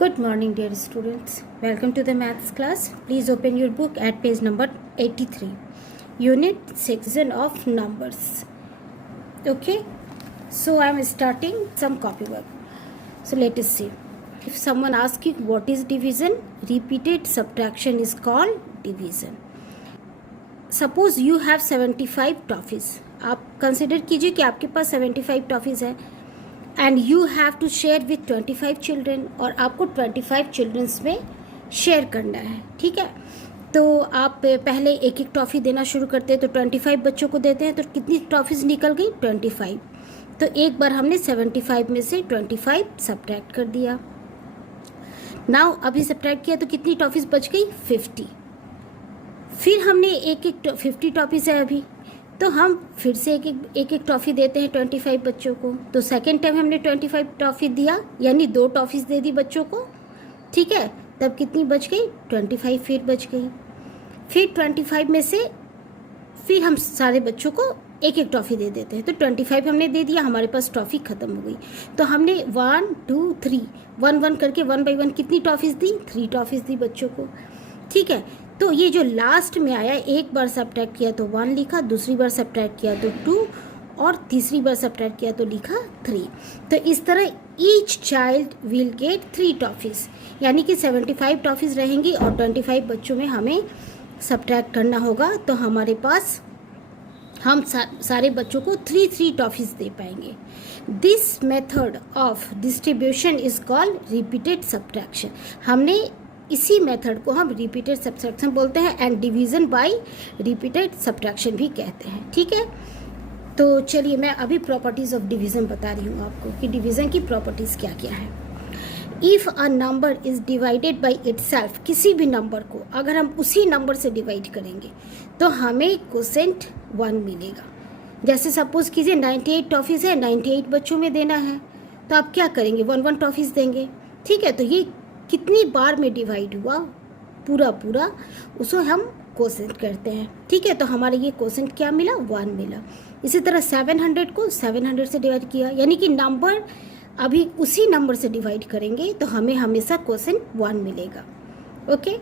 Good morning, dear students. Welcome to the maths class. Please open your book at page number 83. Unit section of numbers. Okay. So I am starting some copywork. So let us see. If someone asks you what is division, repeated subtraction is called division. Suppose you have 75 toffees. आप consider कीजिए कि आपके पास 75 toffees है and you have to share with 25 children, और आपको 25 children's में share करना है. ठीक है, तो आप पहले एक एक टॉफ़ी देना शुरू करते हैं, तो 25 बच्चों को देते हैं, तो कितनी टॉफ़ीज़ निकल गई? 25. तो एक बार हमने 75 में से 25 सब्ट्रैक्ट कर दिया. नाउ अभी सब्ट्रैक्ट किया तो कितनी टॉफ़ीज़ बच गई? 50. फिर हमने एक 50 टॉफ़ीज़ है अभी, तो हम फिर से एक एक टॉफ़ी देते हैं 25 बच्चों को. तो सेकेंड टाइम हमने 25 टॉफ़ी दिया, यानी 2 टॉफ़ीज़ दे दी बच्चों को. ठीक है, तब कितनी बच गई? 25 फिर बच गई. फिर 25 में से फिर हम सारे बच्चों को एक एक टॉफ़ी दे देते हैं. तो 25 हमने दे दिया, हमारे पास टॉफ़ी ख़त्म हो गई. तो हमने 1 2 3 1 करके 1 बाई 1 कितनी टॉफ़ीज़ दी? 3 टॉफ़ीज़ दी बच्चों को. ठीक है, तो ये जो लास्ट में आया, एक बार सब्ट्रैक्ट किया तो 1 लिखा, दूसरी बार सब्ट्रैक्ट किया तो 2, और तीसरी बार सब्ट्रैक्ट किया तो लिखा 3. तो इस तरह each child will get 3 toffees, यानी कि 75 टॉफ़ीज़ रहेंगी और 25 बच्चों में हमें सब्ट्रैक्ट करना होगा. तो हमारे पास हम सारे बच्चों को 3 टॉफ़ीज़ दे पाएंगे. This method of distribution is called repeated subtraction. हमने इसी मेथड को हम रिपीटेड सब्ट्रैक्शन बोलते हैं and division by repeated subtraction भी कहते हैं. ठीक है, तो चलिए मैं अभी प्रॉपर्टीज़ ऑफ डिवीज़न बता रही हूँ आपको कि डिवीज़न की प्रॉपर्टीज़ क्या क्या है. If a number is divided by itself, किसी भी नंबर को अगर हम उसी नंबर से डिवाइड करेंगे तो हमें कोसेंट 1 मिलेगा. जैसे सपोज़ कीजिए 98 टॉफ़ीज़ है, 98 बच्चों में देना है, तो आप क्या करेंगे? 1 टॉफ़ीज़ देंगे. ठीक है, तो ये कितनी बार में डिवाइड हुआ पूरा उसको हम कोसेंट करते हैं. ठीक है, तो हमारे ये कोसेंट क्या मिला? 1 मिला. इसी तरह 700 को 700 से डिवाइड किया, यानी कि नंबर अभी उसी नंबर से डिवाइड करेंगे तो हमें हमेशा कोसेंट 1 मिलेगा. ओके,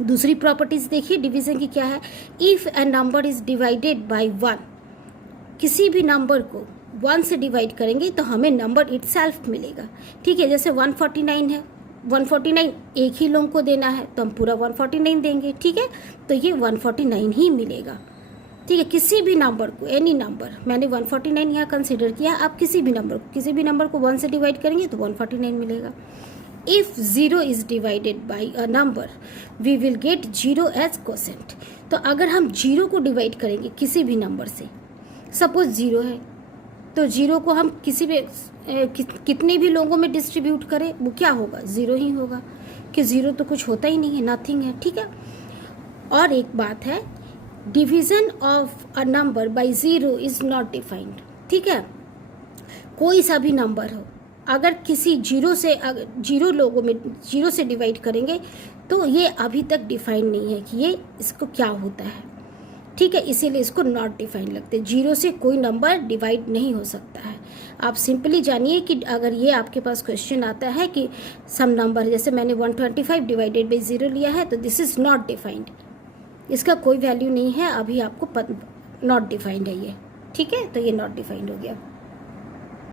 दूसरी प्रॉपर्टीज़ देखिए डिवीज़न की क्या है. If A number is divided by 1, किसी भी नंबर को 1 से डिवाइड करेंगे तो हमें नंबर इटसेल्फ मिलेगा. ठीक है, जैसे 149 है, 149 एक ही लोगों को देना है तो हम पूरा 149 देंगे. ठीक है, तो ये 149 ही मिलेगा. ठीक है, किसी भी नंबर को, एनी नंबर, मैंने 149 यहाँ कंसिडर किया, आप किसी भी नंबर को 1 से डिवाइड करेंगे तो 149 मिलेगा. If 0 is divided by a number we will get 0 as quotient. तो अगर हम 0 को डिवाइड करेंगे किसी भी नंबर से, सपोज 0 है, तो 0 को हम किसी भी कितने भी लोगों में डिस्ट्रीब्यूट करें वो क्या होगा? 0 ही होगा, कि 0 तो कुछ होता ही नहीं है, नथिंग है. ठीक है, और एक बात है, division of a number by 0 is not defined. ठीक है, कोई सा भी नंबर हो, अगर किसी 0 लोगों में 0 से डिवाइड करेंगे तो ये अभी तक डिफाइन नहीं है कि ये इसको क्या होता है. ठीक है, इसीलिए इसको नॉट डिफाइन लगते. 0 से कोई नंबर डिवाइड नहीं हो सकता है. आप सिंपली जानिए कि अगर ये आपके पास क्वेश्चन आता है कि सम नंबर, जैसे मैंने 125 डिवाइडेड बाई 0 लिया है, तो दिस इज़ नॉट डिफाइंड, इसका कोई वैल्यू नहीं है, अभी आपको नॉट डिफाइंड है ये. ठीक है, तो ये नॉट डिफाइंड हो गया.